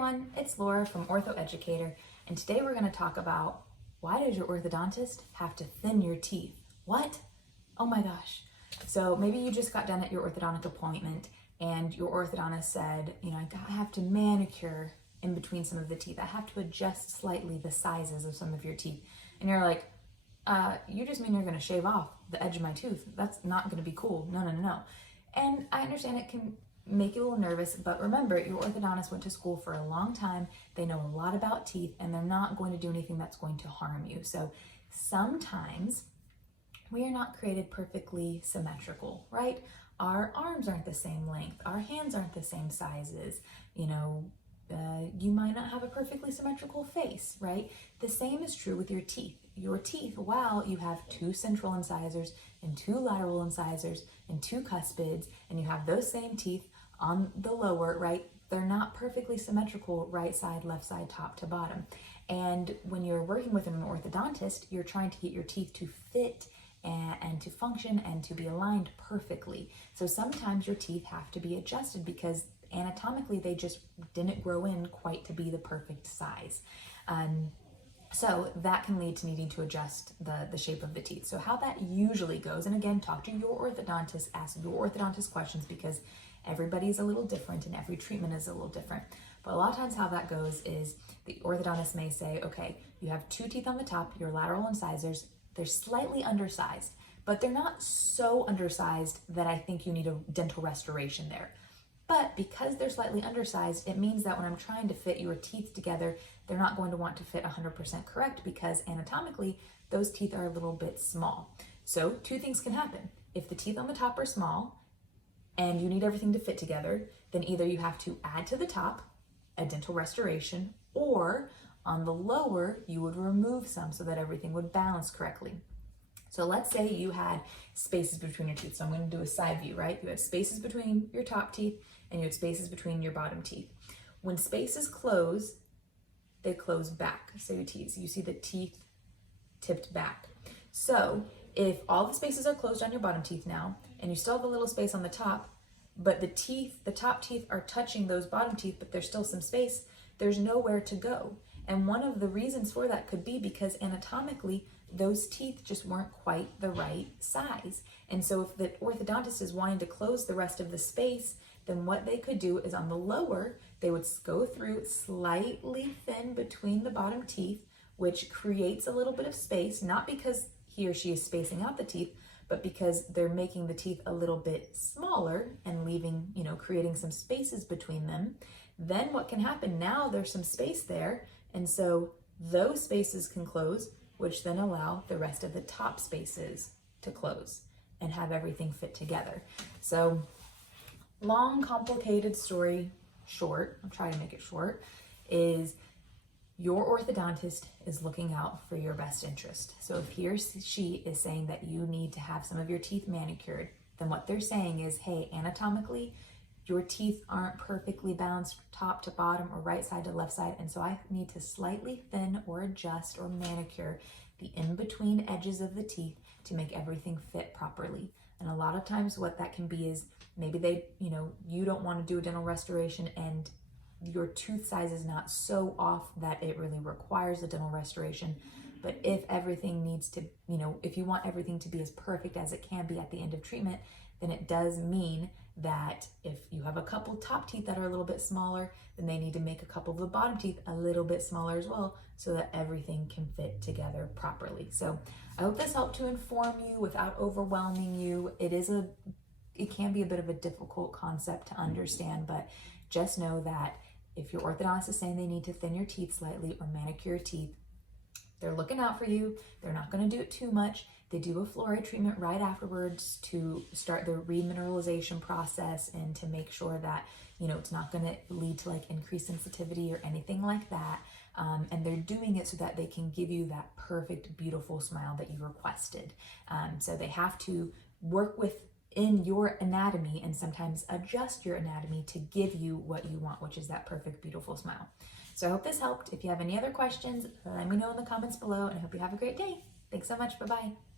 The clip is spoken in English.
everyone, it's Laura from Ortho Educator, and today we're going to talk about why does your orthodontist have to thin your teeth? What? Oh my gosh. So maybe you just got done at your orthodontic appointment and your orthodontist said, I have to manicure in between some of the teeth. I have to adjust slightly the sizes of some of your teeth. And you're like, you just mean you're going to shave off the edge of my tooth. That's not going to be cool. No. And I understand it can make you a little nervous, but remember, your orthodontist went to school for a long time. They know a lot about teeth, and they're not going to do anything that's going to harm you. So sometimes we are not created perfectly symmetrical, right? Our arms aren't the same length. Our hands aren't the same sizes. You might not have a perfectly symmetrical face, right? The same is true with your teeth. Your teeth, while you have 2 central incisors and 2 lateral incisors and 2 cuspids, and you have those same teeth on the lower, right? They're not perfectly symmetrical right side, left side, top to bottom. And when you're working with an orthodontist, you're trying to get your teeth to fit and to function and to be aligned perfectly. So sometimes your teeth have to be adjusted because anatomically they just didn't grow in quite to be the perfect size. So that can lead to needing to adjust the shape of the teeth. So how that usually goes, and again, talk to your orthodontist, ask your orthodontist questions because everybody's a little different and every treatment is a little different. But a lot of times how that goes is the orthodontist may say, okay, you have 2 teeth on the top, your lateral incisors, they're slightly undersized, but they're not so undersized that I think you need a dental restoration there. But because they're slightly undersized, it means that when I'm trying to fit your teeth together, they're not going to want to fit 100% correct because anatomically, those teeth are a little bit small. So 2 things can happen. If the teeth on the top are small and you need everything to fit together, then either you have to add to the top a dental restoration, or on the lower, you would remove some so that everything would balance correctly. So let's say you had spaces between your teeth. So I'm going to do a side view, right? You had spaces between your top teeth and you had spaces between your bottom teeth. When spaces close, they close back. So you see the teeth tipped back. So if all the spaces are closed on your bottom teeth now, and you still have a little space on the top, but the top teeth are touching those bottom teeth, but there's still some space, there's nowhere to go. And one of the reasons for that could be because anatomically, those teeth just weren't quite the right size. And so if the orthodontist is wanting to close the rest of the space, then what they could do is on the lower, they would go through slightly thin between the bottom teeth, which creates a little bit of space, not because he or she is spacing out the teeth, but because they're making the teeth a little bit smaller and leaving, creating some spaces between them. Then what can happen? Now there's some space there. And so those spaces can close, which then allow the rest of the top spaces to close and have everything fit together. So long, complicated story short, I'm trying to make it short, is your orthodontist is looking out for your best interest. So if he or she is saying that you need to have some of your teeth manicured, then what they're saying is, hey, anatomically, your teeth aren't perfectly balanced top to bottom or right side to left side, and so I need to slightly thin or adjust or manicure the in-between edges of the teeth to make everything fit properly. And a lot of times what that can be is maybe you don't want to do a dental restoration and your tooth size is not so off that it really requires a dental restoration. But if everything needs to, if you want everything to be as perfect as it can be at the end of treatment, then it does mean that if you have a couple top teeth that are a little bit smaller, then they need to make a couple of the bottom teeth a little bit smaller as well so that everything can fit together properly. So I hope this helped to inform you without overwhelming you. It can be a bit of a difficult concept to understand, but just know that if your orthodontist is saying they need to thin your teeth slightly or manicure your teeth, they're looking out for you. They're not going to do it too much. They do a fluoride treatment right afterwards to start the remineralization process and to make sure that, it's not going to lead to like increased sensitivity or anything like that. And they're doing it so that they can give you that perfect, beautiful smile that you requested. So they have to work within your anatomy and sometimes adjust your anatomy to give you what you want, which is that perfect, beautiful smile. So I hope this helped. If you have any other questions, let me know in the comments below, and I hope you have a great day. Thanks so much. Bye-bye.